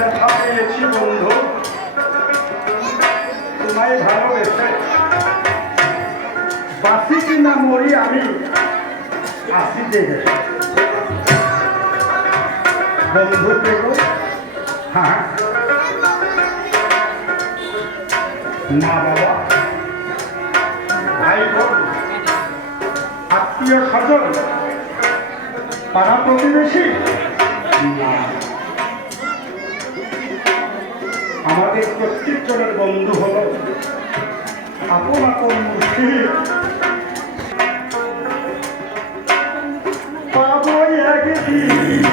দেখা পেয়েছি বন্ধু, তোমায় ভালোবেসে বাঁচি কিনা মরি আমি আসি দেখে বন্ধু পেল। হ্যাঁ, মা বাবা, ভাই বোন, আত্মীয় স্বজন, পাড়া প্রতিবেশী, আমাদের প্রত্যেকজনের বন্ধু হল আপন আপন মুর্শিদ। পাবো একদিন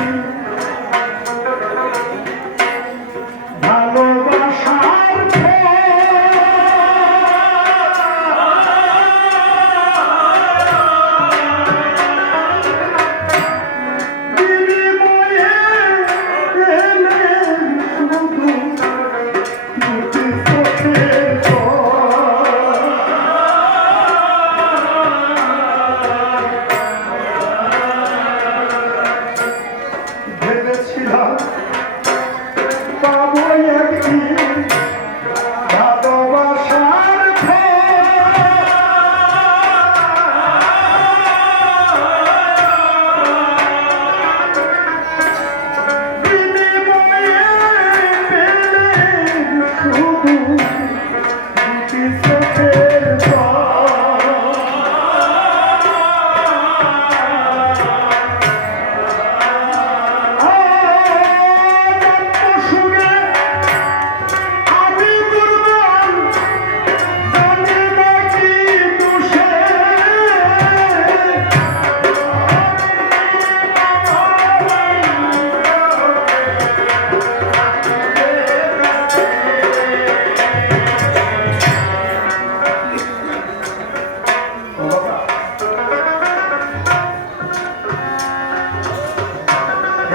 ভালোবাসার ভেবেছিলাম পাবো একদিন ভালোবাসার বিনিময়ে পেলেন শুধু দুটি চোখের জল।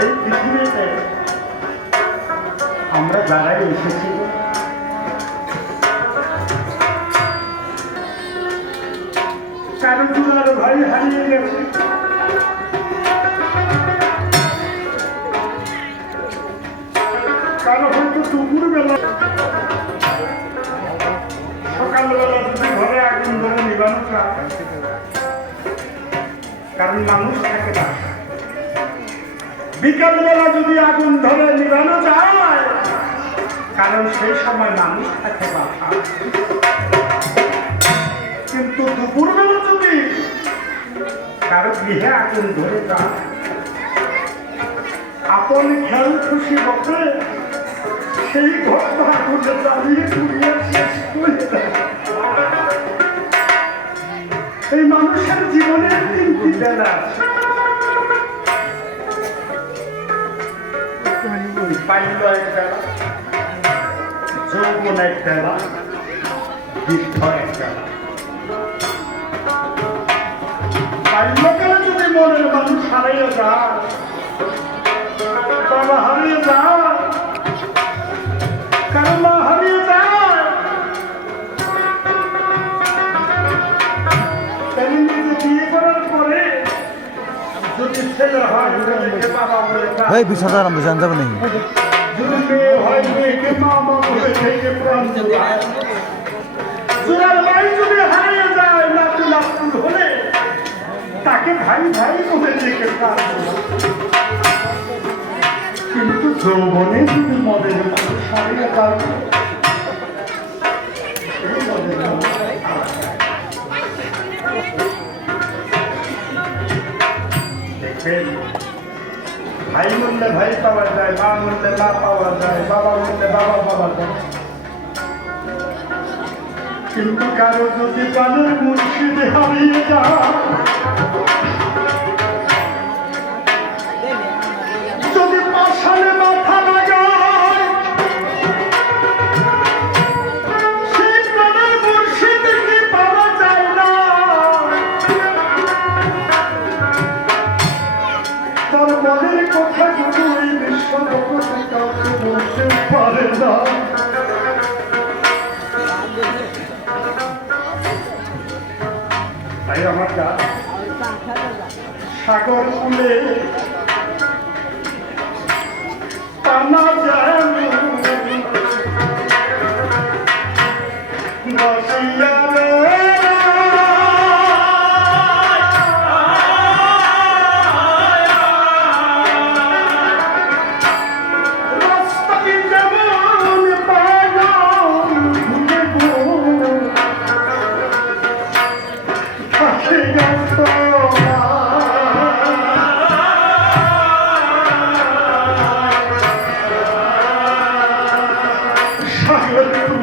এই পৃথিবীতে আমরা যারাই এসেছি কারো দুলার ভাই হারিয়ে গেছে, কারো হয়তো দুপুর বেলা, সকালবেলা যদি ঘরে আগুন ধরে নিবানো চায়, কারণ মানুষ থাকে না। বিকালবেলা যদি আগুন ধরে নিবানো যায়, কারণ সেই সময় মানুষ থাকে বাসা। কিন্তু দুপুরবেলা যদি কারো গৃহে আগুন ধরে যায়, আপন খেয়াল খুশি বসে সেই ঘটনা আগুনে জ্বালিয়ে পুড়িয়ে শেষ করে দেয়। এই মানুষের জীবনের তিনটি বেলা আছে, বাল্য এক বেলা, যৌবন এক বেলা, বৃদ্ধ এক বেলা। বাল্যকালে যদি মনের মানুষ হারিয়ে যায়, বাবা হারিয়ে যায়, কারো মা হারিয়ে যায়, তাই নিজে বিয়ে করার পরে যদি ছেলে হয় ছেলেকে বাবা বলে, এই 20,000 আমরা জান যাবো নাকি? যদি মেয়ে হয় মেয়েকে মামা বলে থেকে প্রাণ দেয়। চুরার ভাই যদি হারিয়ে যায়, নাতু নাতুল হলে তাকে ভাই ভাই বলে ডেকে প্রাণ দেয়। কিন্তু যৌবনে যদি মদের মানুষ হারিয়ে যায়, এই মদের মানুষ দেখবেন, ভাই মূল্যে ভাই পাওয়া যায়, মা মূল্যে মা পাওয়া যায়, বাবা মূল্যে বাবা পাওয়া যায়। কিন্তু কারো যদি প্রাণের মুর্শিদে হারিয়ে যায়, যদি পাশানে মাথা লাগায়, সেই প্রাণের মুর্শিদে কি পাওয়া যায় না? তার মনের কথা যদি এই বিশ্ব জগতে কাউকে বলতে পারে না। তাই আমার গান সাগর কূলে টানা যায়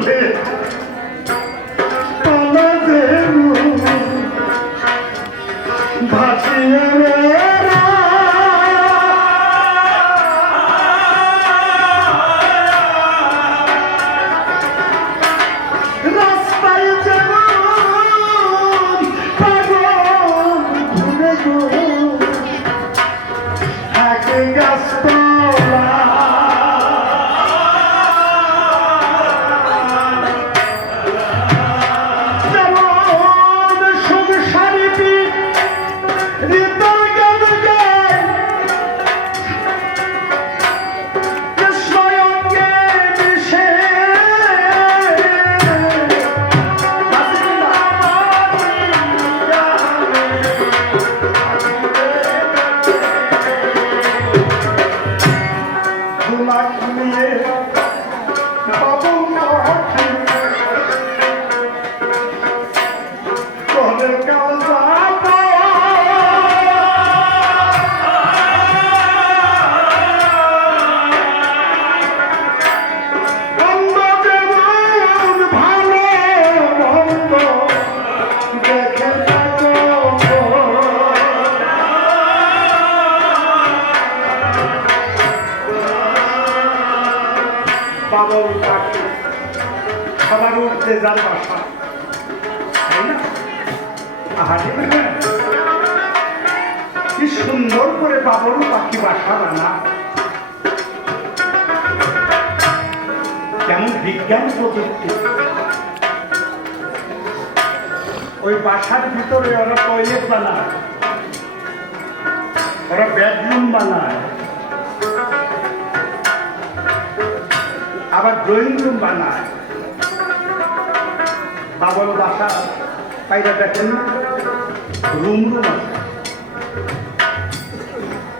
উঠে পালা দেব ভাসিয়ে রাস্তায় যেমন পাগল ঘুরে গো থাকে গাছতলা যেমন সংসারী হৃদয় গান গায় কৃষ্ণয়ঙ্গে মিশে ধুলা খুলিয়ে বাবু মঠে করে কাজা অন্ধ যেমন ভালো মন্দ দেখে থাকো বাবুর পাখি সবার উঠতে যার বাসা তাই না? আহা দেখবেন কি সুন্দর করে বাবুর পাখি বাসা বানা কেমন বিজ্ঞান প্রযুক্তি ওই বাসার ভিতরে ওরা টয়লেট বানায় ওরা বেডরুম বানায় আবার ড্রয়িং রুম বানায় বাবুর বাসা পাইরা দেখেন রুম আছে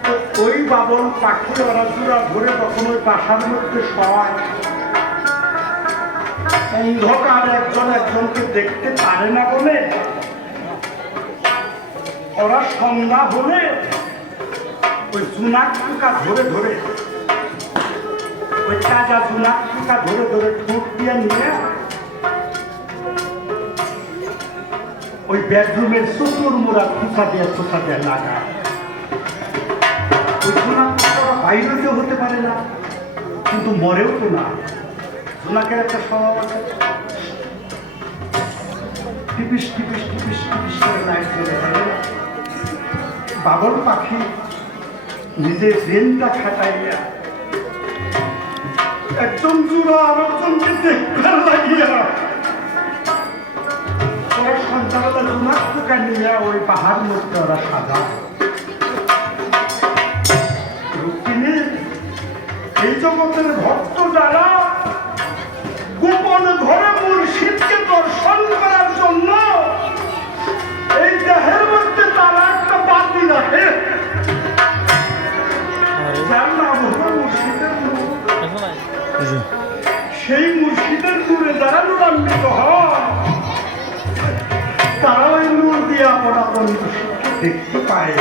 তো ওই বাবুর পাখি ওরা চূড়া ধরে তখন ওই বাসার মধ্যে শোয়ায় অন্ধকার একজন একজনকে দেখতে পারে না বলে ওরা সন্ধ্যা হলে ওই জুনাক পোকা ধরে ধরে ওই তাজা জুনাক পোকা ধরে ধরে ঠোঁট দিয়ে নিয়ে ওই বেডরুমের চতুর মোড়া খোঁচা দিয়ে লাগায় ওই জুনাক পোকা বাইরেও হতে পারে না কিন্তু মরেও তো না জোনাকের একটা স্বভাব আছে টিপিস টিপিস টিপিস টিপিস করে লাইট জ্বলে থাকে বাবুর পাখি নিজের ব্রেনটা খাটাইয়া একজন জুড়া আরেকজনকে দেখতে লাগিয়া ওরা সন্তানতা জোনাক পোকা নিয়ে ওই পাহাড় মধ্যে ওরা সাজা রুক্মিণী এই জগতের ভক্ত যারা গোপন ঘরে মুর্শিদকে দর্শন করার জন্য এই দেহের মধ্যে তারা একটা বাতি রাখে যার নাম হলো মুর্শিদের নূর। সেই মুর্শিদের নূরে যারা নূরান্বিত হয় তারা ওই নূর দিয়ে আপন আপন মুর্শিদকে দেখতে পায়